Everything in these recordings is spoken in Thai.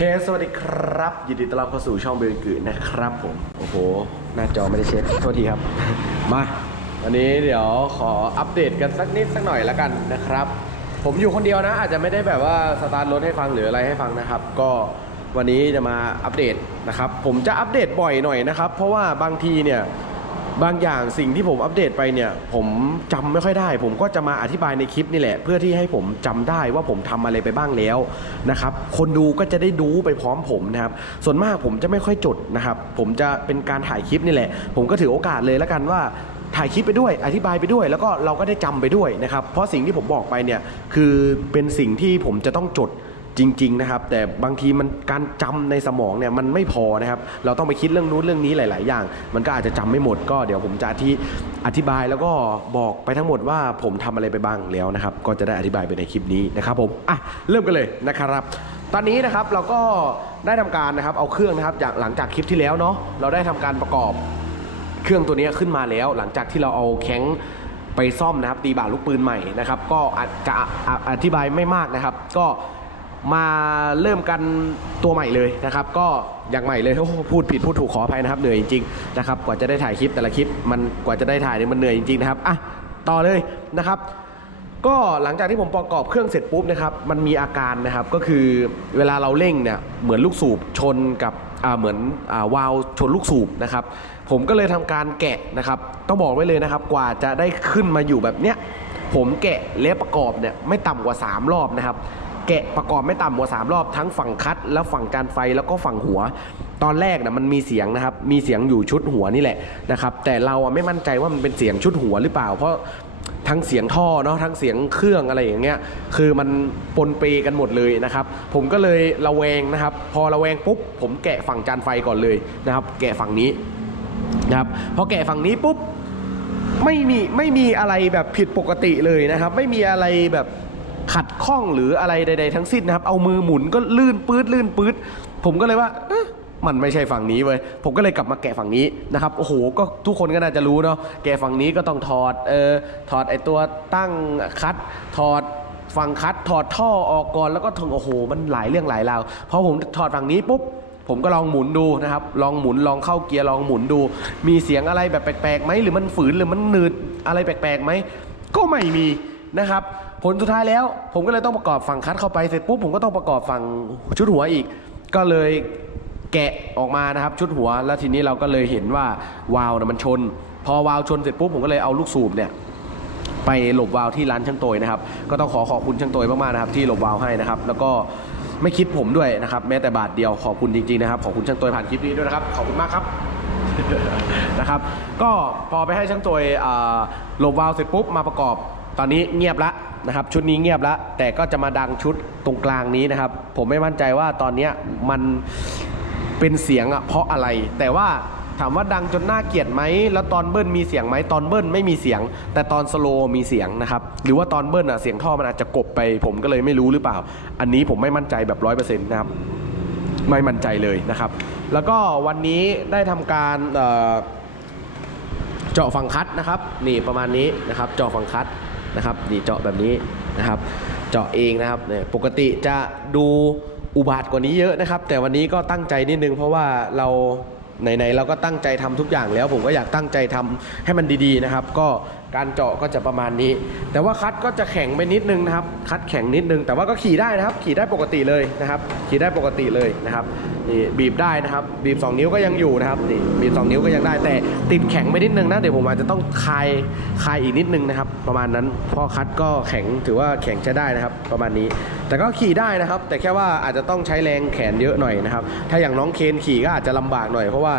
เคสวัสดีครับ ยินดีต้อนรับเข้าสู่ช่องเบลกือนะครับผม โอ้โห หน้าจอไม่ได้เช็ดโทษทีครับ มาวันนี้เดี๋ยวขออัปเดตกันสักนิดสักหน่อยแล้วกันนะครับ ผมอยู่คนเดียวนะ อาจจะไม่ได้แบบว่าสตาร์ทรถให้ฟังหรืออะไรให้ฟังนะครับ ก็วันนี้จะมาอัปเดตนะครับ ผมจะอัปเดตบ่อยหน่อยนะครับ เพราะว่าบางทีเนี่ย บางอย่างสิ่งที่ผมอัปเดตไปเนี่ยผมจำไม่ค่อยได้ ผมก็จะมาอธิบายในคลิปนี่แหละ เพื่อที่ให้ผมจำได้ว่าผมทำอะไรไปบ้างแล้วนะครับคนดูก็จะได้ดูไปพร้อมผมนะครับส่วนมากผมจะไม่ค่อยจดนะครับผมจะเป็นการถ่ายคลิปนี่แหละ ผมก็ถือโอกาสเลยแล้วกันว่าถ่ายคลิปไปด้วย อธิบายไปด้วย แล้วก็เราก็ได้จำไปด้วยนะครับ เพราะสิ่งที่ผมบอกไปเนี่ยคือเป็นสิ่งที่ผมจะต้องจด จริง ๆ นะครับ แต่บางทีมันการจำในสมองเนี่ยมันไม่พอนะครับ เราต้องไปคิดเรื่องนู้นเรื่องนี้หลาย ๆ อย่าง มันก็อาจจะจำไม่หมดก็เดี๋ยวผมจะที่อธิบายแล้วก็บอกไปทั้งหมดว่าผมทำอะไรไปบ้างแล้วนะครับ ก็จะได้อธิบายไปในคลิปนี้นะครับผมอะเริ่มกันเลยนะครับ ตอนนี้นะครับเราก็ได้ทำการนะครับเอาเครื่องนะครับจากหลังจากคลิปที่แล้วเนาะเราได้ทำการประกอบเครื่องตัวนี้ขึ้นมาแล้ว หลังจากที่เราเอาแข้งไปซ่อมนะครับตีบาลูกปืนใหม่นะครับ ก็อาจจะอธิบายไม่มากนะครับ ก็ มาเริ่มกันตัวใหม่เลยนะครับ ก็อย่างใหม่เลยโอ้พูดผิดพูดถูกขออภัยนะครับเหนื่อยจริงๆนะครับกว่าจะได้ถ่ายคลิปแต่ละคลิปมันกว่าจะได้ถ่ายเนี่ยมันเหนื่อยจริงๆนะครับอะต่อเลยนะครับก็หลังจากที่ผมประกอบเครื่องเสร็จปุ๊บนะครับมันมีอาการนะครับก็คือเวลาเราเร่งเนี่ยเหมือนลูกสูบชนกับเหมือนอวาล์วชนลูกสูบนะครับผมก็เลยทำการแกะนะครับต้องบอกไว้เลยนะครับกว่าจะได้ขึ้นมาอยู่แบบเนี้ยผมแกะและประกอบเนี่ยไม่ต่ำกว่า 3 รอบนะครับ แกะประกอบไม่ต่ำกว่า3รอบทั้งฝั่งคัดแล้วฝั่งจานไฟแล้วก็ฝั่งหัว ตอนแรกนะมันมีเสียงนะครับมีเสียงอยู่ชุดหัวนี่แหละนะครับแต่เราไม่มั่นใจว่ามันเป็นเสียงชุดหัวหรือเปล่า เพราะทั้งเสียงท่อเนาะทั้งเสียงเครื่องอะไรอย่างเงี้ยคือมันปนเปกันหมดเลยนะครับ ผมก็เลยระแวงนะครับ พอระแวงปุ๊บ ผมแกะฝั่งจานไฟก่อนเลยนะครับ แกะฝั่งนี้นะครับพอแกะฝั่งนี้ปุ๊บไม่มีไม่มีอะไรแบบผิดปกติเลยนะครับ ไม่มีอะไรแบบ ขัดข้องหรืออะไรใด ๆ ทั้งสิ้นนะครับ เอามือหมุนก็ลื่นปื๊ดลื่นปื๊ดผมก็เลยว่ามันไม่ใช่ฝั่งนี้เว้ย ผมก็เลยกลับมาแกะฝั่งนี้นะครับ โอ้โห ก็ทุกคนก็น่าจะรู้เนาะ แกะฝั่งนี้ก็ต้องถอด เออ ถอดไอตัวตั้งคัด ถอดฝั่งคัด ถอดท่อออกก่อน แล้วก็ถึงโอ้โห มันหลายเรื่องหลายราว พอผมถอดฝั่งนี้ปุ๊บ ผมก็ลองหมุนดูนะครับ ลองหมุน ลองเข้าเกียร์ ลองหมุนดู มีเสียงอะไรแบบแปลกๆไหม หรือมันฝืน หรือมันหนืด อะไรแปลกๆไหม ก็ไม่มีนะครับ ผลสุดท้ายแล้ว ผมก็เลยต้องประกอบฝั่งคัดเข้าไปเสร็จปุ๊บผมก็ต้องประกอบฝั่งชุดหัวอีก ก็เลยแกะออกมานะครับชุดหัว แล้วทีนี้เราก็เลยเห็นว่าวาล์วนะมันชน พอวาล์วชนเสร็จปุ๊บผมก็เลยเอาลูกสูบเนี่ยไปหลบวาล์วที่ร้านช่างโตยนะครับ ก็ต้องขอขอบคุณช่างโตยมากๆนะครับ ที่หลบวาล์วให้นะครับ แล้วก็ไม่คิดผมด้วยนะครับ แม้แต่บาทเดียวขอบคุณจริงๆนะครับขอบคุณช่างโตยผ่านคลิปนี้ด้วยนะครับขอบคุณมากครับนะครับ ก็พอไปให้ช่างโตยอ่าหลบวาล์วเสร็จปุ๊บมาประกอบ ตอนนี้เงียบละนะครับ ชุดนี้เงียบละแต่ก็จะมาดังชุดตรงกลางนี้นะครับ ผมไม่มั่นใจว่าตอนนี้มันเป็นเสียงอะเพราะอะไร แต่ว่าถามว่าดังจนน่าเกลียดไหม แล้วตอนเบิ้ลมีเสียงไหม ตอนเบิ้ลไม่มีเสียง แต่ตอนสโลมีเสียงนะครับ หรือว่าตอนเบิ้ลอะเสียงท่อมันอาจจะกบไป ผมก็เลยไม่รู้หรือเปล่า อันนี้ผมไม่มั่นใจแบบร้อยเปอร์เซ็นต์นะครับ ไม่มั่นใจเลยนะครับ แล้วก็วันนี้ได้ทำการเอ่อเจาะฝั่งคัดนะครับ นี่ประมาณนี้นะครับ เจาะฝั่งคัด นะครับนี่เจาะแบบนี้นะครับ เจาะเองนะครับเนี่ยปกติจะดูอุบาทกว่านี้เยอะนะครับ แต่วันนี้ก็ตั้งใจนิดนึงเพราะว่าเราไหนๆเราก็ตั้งใจทำทุกอย่างแล้ว ผมก็อยากตั้งใจทำให้มันดีๆนะครับ ก็การเจาะก็จะประมาณนี้ แต่ว่าคัดก็จะแข็งไปนิดนึงนะครับ คัดแข็งนิดนึง แต่ว่าก็ขี่ได้นะครับ ขี่ได้ปกติเลยนะครับ ขี่ได้ปกติเลยนะครับ นี่บีบได้นะครับ บีบ 2 นิ้วก็ยังอยู่นะครับ นี่บีบ 2 นิ้วก็ยังได้ แต่ติดแข็งไปนิดนึงนะ เดี๋ยวผมอาจจะต้องคลาย คลายอีกนิดนึงนะครับ ประมาณนั้นเพราะคัดก็แข็ง ถือว่าแข็งใช้ได้นะครับ ประมาณนี้ แต่ก็ขี่ได้นะครับ แต่แค่ว่าอาจจะต้องใช้แรงแขนเยอะหน่อยนะครับ ถ้าอย่างน้องเคนขี่ก็อาจจะลำบากหน่อย เพราะว่า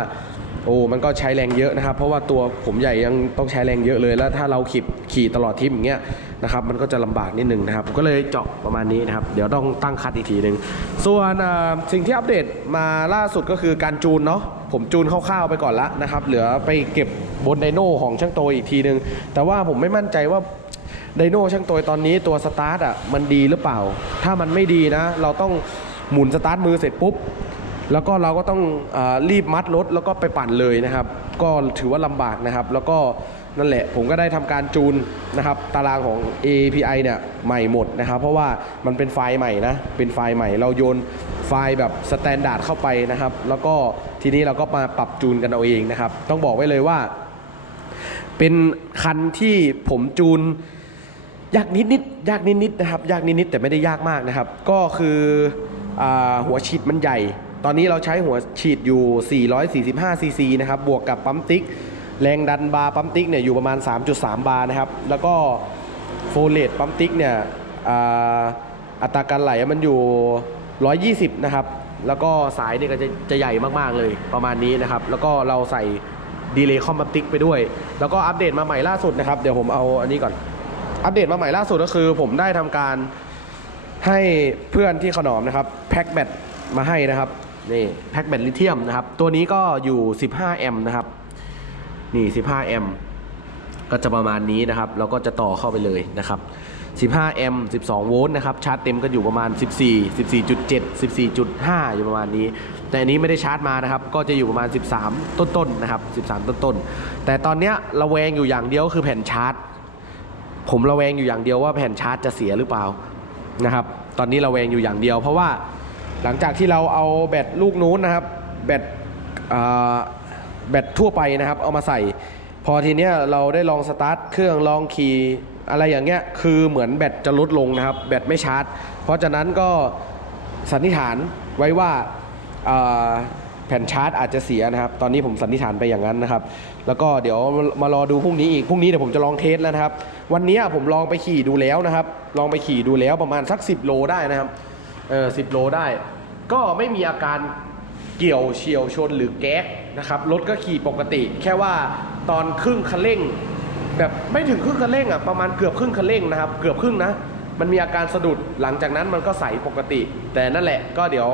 โอ้มันก็ใช้แรงเยอะนะครับ เพราะว่าตัวผมใหญ่ยังต้องใช้แรงเยอะเลย แล้วถ้าเราขี่ขี่ตลอดทริปอย่างเงี้ยนะครับมันก็จะลำบากนิดนึงนะครับก็เลยเจาะประมาณนี้นะครับ เดี๋ยวต้องตั้งคัดอีกทีหนึ่งส่วนสิ่งที่อัปเดตมาล่าสุดก็คือการจูนเนาะผมจูนคร่าวๆไปก่อนละนะครับ เหลือไปเก็บบนไดโน่ของช่างโตอีกทีหนึ่งแต่ว่าผมไม่มั่นใจว่าไดโน่ช่างโตตอนนี้ตัวสตาร์ทอะมันดีหรือเปล่า ถ้ามันไม่ดีนะ เราต้องหมุนสตาร์ทมือเสร็จปุ๊บ แล้วก็เราก็ต้องอรีบมัดรถแล้วก็ไปปั่นเลยนะครับ ก็ถือว่าลำบากนะครับ แล้วก็นั่นแหละผมก็ได้ทำการจูนนะครับ ตารางของ API เนี่ยใหม่หมดนะครับ เพราะว่ามันเป็นไฟล์ใหม่นะ เป็นไฟล์ใหม่ เราโยนไฟล์แบบสแตนดาร์ดเข้าไปนะครับ แล้วก็ทีนี้เราก็มาปรับจูนกันเอาเองนะครับ ต้องบอกไว้เลยว่า เป็นคันที่ผมจูนยากนิดนิดยากนิดนิดนะครับ ยากนิดนิดแต่ไม่ได้ยากมากนะครับ ก็คืออหัวฉีดมันใหญ่ ตอนนี้เราใช้หัวฉีดอยู่ 445 ซีซีนะครับ บวกกับปั๊มติ๊ก แรงดันบาร์ปั๊มติ๊กเนี่ยอยู่ประมาณ 3.3 บาร์นะครับ แล้วก็โฟเลตปั๊มติ๊กเนี่ยอ,อัตราการไหลมันอยู่ 120 นะครับ แล้วก็สายเนี่ยก็จะจะใหญ่มากๆเลยประมาณนี้นะครับ แล้วก็เราใส่ดีเลย์คอมปั๊มติ๊กไปด้วย แล้วก็อัปเดตมาใหม่ล่าสุดนะครับ เดี๋ยวผมเอาอันนี้ก่อน อัปเดตมาใหม่ล่าสุดก็คือ ผมได้ทำการให้เพื่อนที่ขนอมนะครับแพ็คแบตมาให้นะครับ นี่แพ็คแบตลิเธียมนะครับ ตัวนี้ก็อยู่ 15 แอมป์นะครับ นี่ 15 แอมป์ก็จะประมาณนี้นะครับ เราก็จะต่อเข้าไปเลยนะครับ 15 แอมป์ 12 โวลต์นะครับ ชาร์จเต็มก็อยู่ประมาณ 14 14.7 14.5 อยู่ประมาณนี้ แต่อันนี้ไม่ได้ชาร์จมานะครับ ก็จะอยู่ประมาณ 13 ต้นๆนะครับ 13 ต้นๆ แต่ตอนเนี้ยระแวงอยู่อย่างเดียวคือแผ่นชาร์จ ผมระแวงอยู่อย่างเดียวว่าแผ่นชาร์จจะเสียหรือเปล่านะครับ ตอนนี้ระแวงอยู่อย่างเดียวเพราะว่า หลังจากที่เราเอาแบตลูกนู้นนะครับ แบตแบตทั่วไปนะครับ เอามาใส่ พอทีเนี้ยเราได้ลองสตาร์ทเครื่องลองขี่อะไรอย่างเงี้ยคือเหมือนแบตจะลดลงนะครับ แบตไม่ชาร์จ เพราะฉะนั้นก็สันนิษฐานไว้ว่าอ่าแผ่นชาร์จอาจจะเสียนะครับ ตอนนี้ผมสันนิษฐานไปอย่างนั้นนะครับ แล้วก็เดี๋ยวมารอดูพรุ่งนี้อีก พรุ่งนี้เดี๋ยวผมจะลองเทสแล้วนะครับ วันนี้ผมลองไปขี่ดูแล้วนะครับ ลองไปขี่ดูแล้วประมาณสัก 10 โลได้นะครับ เออสิโลได้ ก็ไม่มีอาการเกี่ยวเฉียวชนหรือแก๊กนะครับรถก็ขี่ปกติ แค่ว่าตอนครึ่งคันเร่ง แบบไม่ถึงครึ่งคันเร่งอะประมาณเกือบครึ่งคันเร่งนะครับเกือบครึ่งนะมันมีอาการสะดุดหลังจากนั้นมันก็ใสปกติ แต่นั่นแหละก็เดี๋ยว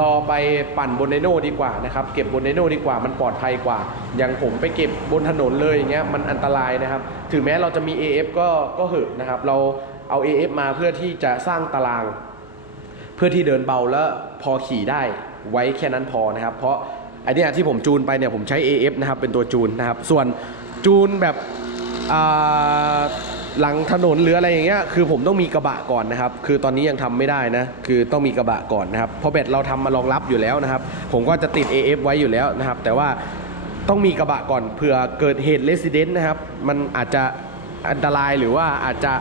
รอไปปั่นบนไดโน่ดีกว่านะครับเก็บบนไดโน่ดีกว่ามันปลอดภัยกว่า อย่างผมไปเก็บบนถนนเลยอย่างเงี้ยมันอันตรายนะครับ ถึงแม้เราจะมี AF ก็ก็เหอะนะครับ เราเอา AF มาเพื่อที่จะสร้างตาราง พื่อที่เดินเบาแล้วพอขี่ได้ไว้แค่นั้นพอนะครับ เพราะไอเนี้ยที่ผมจูนไปเนี่ยผมใช้ AF นะครับเป็นตัวจูนนะครับ ส่วนจูนแบบหลังถนนหรืออะไรอย่างเงี้ยคือผมต้องมีกระบะก่อนนะครับ คือตอนนี้ยังทำไม่ได้นะ คือต้องมีกระบะก่อนนะครับเพราะแบตเราทำมารองรับอยู่แล้วนะครับ ผมก็จะติด AF ไว้อยู่แล้วนะครับ แต่ว่าต้องมีกระบะก่อนเผื่อเกิดเหตุเลสซิเดนต์นะครับ มันอาจจะอันตรายหรือว่าอาจจะ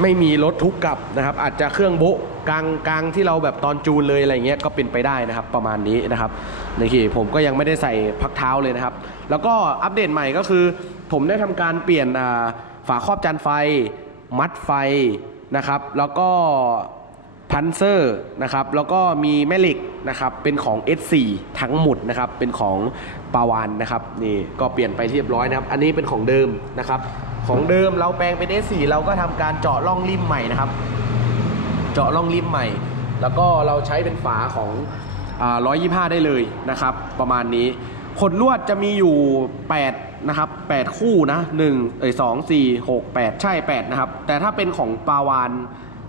ไม่มีรถทุกกลับนะครับ อาจจะเครื่องโบะ กลางกลางที่เราแบบตอนจูนเลยอะไรเงี้ยก็เป็นไปได้นะครับประมาณนี้นะครับนี่คือผมก็ยังไม่ได้ใส่พักเท้าเลยนะครับ แล้วก็อัปเดตใหม่ก็คือ ผมได้ทำการเปลี่ยนฝาครอบจานไฟ มัดไฟนะครับ แล้วก็พันเซอร์นะครับแล้วก็มีแม่เหล็กนะครับเป็นของ S4 ทั้งหมดนะครับเป็นของปาวานนะครับนี่ก็เปลี่ยนไปเรียบร้อยนะครับ อันนี้เป็นของเดิมนะครับของเดิมเราแปลงเป็น S4 เราก็ทำการเจาะร่องริมใหม่นะครับ เจาะร่องริมใหม่ แล้วก็เราใช้เป็นฝาของอ่า125ได้เลยนะครับ ประมาณนี้ขดลวดจะมีอยู่ 8 นะครับ 8 คู่นะ1เอ้ย2 4 6 8 ใช่ 8 นะครับ แต่ถ้าเป็นของปาวาน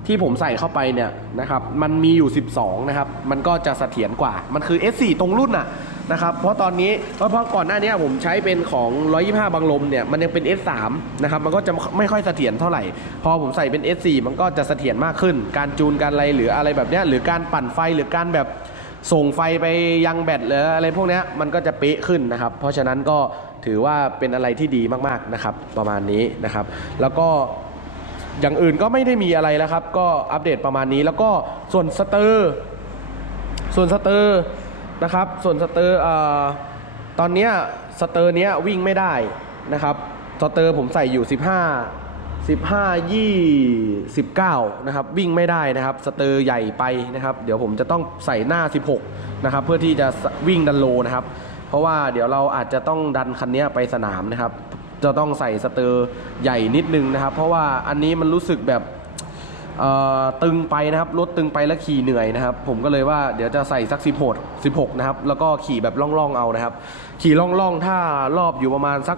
ที่ผมใส่เข้าไปเนี่ยนะครับ มันมีอยู่ 12 นะครับ มันก็จะเสถียรกว่า มันคือ S4 ตรงรุ่นน่ะ นะครับ เพราะตอนนี้เพราะเพราะก่อนหน้านี้ผมใช้เป็นของ 125 บางลมเนี่ย มันยังเป็น S3 นะครับ มันก็จะไม่ค่อยเสถียรเท่าไหร่ พอผมใส่เป็น S4 มันก็จะเสถียรมากขึ้น การจูนการอะไรหรืออะไรแบบเนี้ยหรือการปั่นไฟหรือการแบบส่งไฟไปยังแบตหรืออะไรพวกนี้มันก็จะเป๊ะขึ้นนะครับ เพราะฉะนั้นก็ถือว่าเป็นอะไรที่ดีมากๆนะครับ ประมาณนี้นะครับ แล้วก็อย่างอื่นก็ไม่ได้มีอะไรแล้วครับ ก็อัปเดตประมาณนี้แล้วก็ส่วนสเตอร์ ส่วนสเตอร์ นะครับ ส่วนสเตอร์ตอนนี้สเตอร์เนี้ยวิ่งไม่ได้นะครับ สเตอร์ผมใส่อยู่ 15 15 29นะครับวิ่งไม่ได้นะครับ สเตอร์ใหญ่ไปนะครับ เดี๋ยวผมจะต้องใส่หน้า 16นะครับเพื่อที่จะวิ่งดันโลนะครับ เพราะว่าเดี๋ยวเราอาจจะต้องดันคันนี้ไปสนามนะครับ จะต้องใส่สเตอร์ใหญ่นิดนึงนะครับ เพราะว่าอันนี้มันรู้สึกแบบ ตึงไปนะครับรถตึงไปแล้วขี่เหนื่อยนะครับ ผมก็เลยว่าเดี๋ยวจะใส่สัก 16 16นะครับแล้วก็ขี่แบบล่องๆเอานะครับ ขี่ล่องๆถ้ารอบอยู่ประมาณสัก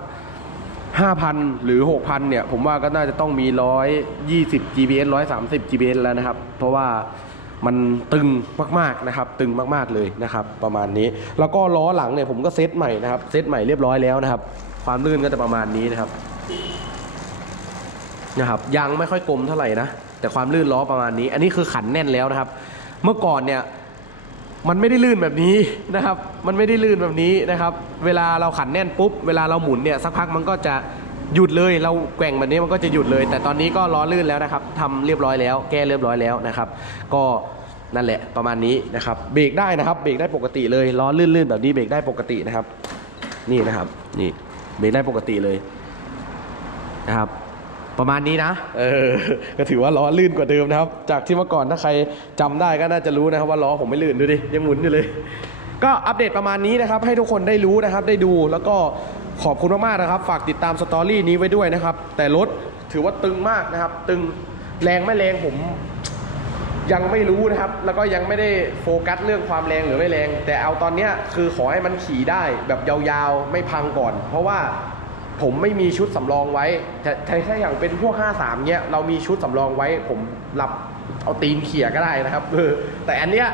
5,000 หรือ 6,000 เนี่ย ผมว่าก็น่าจะต้องมี 120 GPS 130 GPS แล้วนะครับ เพราะว่ามันตึงมากๆนะครับ ตึงมากๆเลยนะครับ ประมาณนี้ แล้วก็ล้อหลังเนี่ยผมก็เซตใหม่นะครับเซตใหม่เรียบร้อยแล้วนะครับ ความลื่นก็จะประมาณนี้นะครับนะครับยางไม่ค่อยกลมเท่าไหร่นะ แต่ความลื่นล้อประมาณนี้ อันนี้คือขันแน่นแล้วนะครับ เมื่อก่อนเนี่ยมันไม่ได้ลื่นแบบนี้นะครับ มันไม่ได้ลื่นแบบนี้นะครับ เวลาเราขันแน่นปุ๊บ เวลาเราหมุนเนี่ยสักพักมันก็จะหยุดเลย เราแกว่งแบบนี้มันก็จะหยุดเลย แต่ตอนนี้ก็ล้อลื่นแล้วนะครับทำเรียบร้อยแล้ว แก้เรียบร้อยแล้วนะครับ ก็นั่นแหละประมาณนี้นะครับ เบรกได้นะครับ เบรกได้ปกติเลยล้อลื่นๆแบบนี้เบรกได้ปกตินะครับ นี่นะครับ นี่เบรกได้ปกติเลยนะครับ ประมาณนี้นะ เออ ก็ถือว่าล้อลื่นกว่าเดิมนะครับ จากที่เมื่อก่อนถ้าใครจำได้ก็น่าจะรู้นะครับว่าล้อผมไม่ลื่นดูดิยังหมุนอยู่เลย ก็อัปเดตประมาณนี้นะครับให้ทุกคนได้รู้นะครับได้ดูแล้วก็ขอบคุณมากๆนะครับ ฝากติดตามสตอรี่นี้ไว้ด้วยนะครับ แต่รถถือว่าตึงมากนะครับ ตึงแรงไม่แรงผมยังไม่รู้นะครับ แล้วก็ยังไม่ได้โฟกัสเรื่องความแรงหรือไม่แรง แต่เอาตอนเนี้ยคือขอให้มันขี่ได้แบบยาวๆ ไม่พังก่อน เพราะว่า ผมไม่มีชุดสำรองไว้แต่แต่ถ้าอย่างเป็นพวก 53เนี้ยเรามีชุดสำรองไว้ ผมหลับเอาตีนเขี่ยก็ได้นะครับเออแต่อันเนี้ย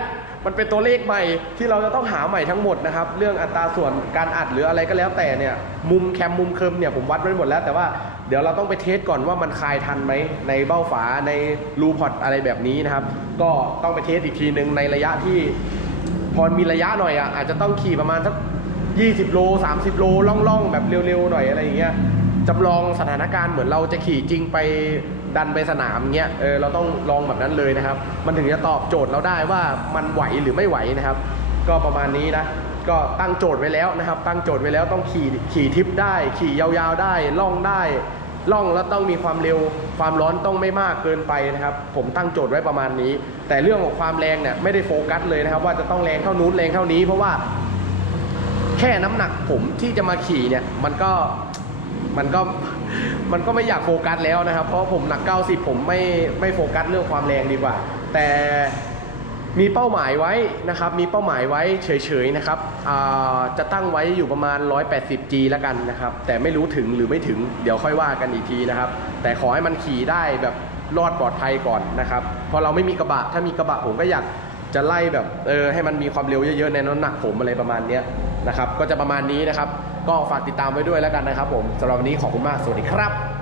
มันเป็นตัวเลขใหม่ที่เราจะต้องหาใหม่ทั้งหมดนะครับ เรื่องอัตราส่วนการอัดหรืออะไรก็แล้วแต่เนี่ยมุมแคมมุมเคิมเนี่ยผมวัดไว้หมดแล้ว แต่ว่าเดี๋ยวเราต้องไปเทสก่อนว่ามันคลายทันไหมในเบ้าฝาในรูพอตอะไรแบบนี้นะครับ ก็ต้องไปเทสอีกทีหนึ่งในระยะที่พอมีระยะหน่อยอะอาจจะต้องขี่ประมาณสัก 20 โล 30 โลล่องๆ แบบเร็วๆหน่อยอะไรอย่างเงี้ยจำลองสถานการณ์เหมือนเราจะขี่จริงไปดันไปสนามเงี้ยเออเราต้องลองแบบนั้นเลยนะครับ มันถึงจะตอบโจทย์เราได้ว่ามันไหวหรือไม่ไหวนะครับ ก็ประมาณนี้นะ ก็ตั้งโจทย์ไว้แล้วนะครับ ตั้งโจทย์ไว้แล้วต้องขี่ขี่ทิปได้ ขี่ยาวๆได้ล่องได้ล่องแล้วต้องมีความเร็วความร้อนต้องไม่มากเกินไปนะครับ ผมตั้งโจทย์ไว้ประมาณนี้ แต่เรื่องของความแรงเนี่ยไม่ได้โฟกัสเลยนะครับ ว่าจะต้องแรงเท่านู้นแรงเท่านี้ เพราะว่า แค่น้ำหนักผมที่จะมาขี่เนี่ย มันก็มันก็มันก็ไม่อยากโฟกัสแล้วนะครับ เพราะผมหนัก 90 ผมไม่ไม่โฟกัสเรื่องความแรงดีกว่า แต่มีเป้าหมายไว้นะครับ มีเป้าหมายไว้เฉยๆนะครับจะตั้งไว้อยู่ประมาณ 180G แล้วกันนะครับ แต่ไม่รู้ถึงหรือไม่ถึงเดี๋ยวค่อยว่ากันอีกทีนะครับ แต่ขอให้มันขี่ได้แบบรอดปลอดภัยก่อนนะครับเพราะเราไม่มีกระบะถ้ามีกระบะผมก็อยากจะไล่แบบเออให้มันมีความเร็วเยอะๆในน้ำหนักผมอะไรประมาณเนี้ย นะครับ ก็จะประมาณนี้นะครับ ก็ฝากติดตามไว้ด้วยแล้วกันนะครับ ผมสำหรับวันนี้ขอบคุณมากสวัสดีครับ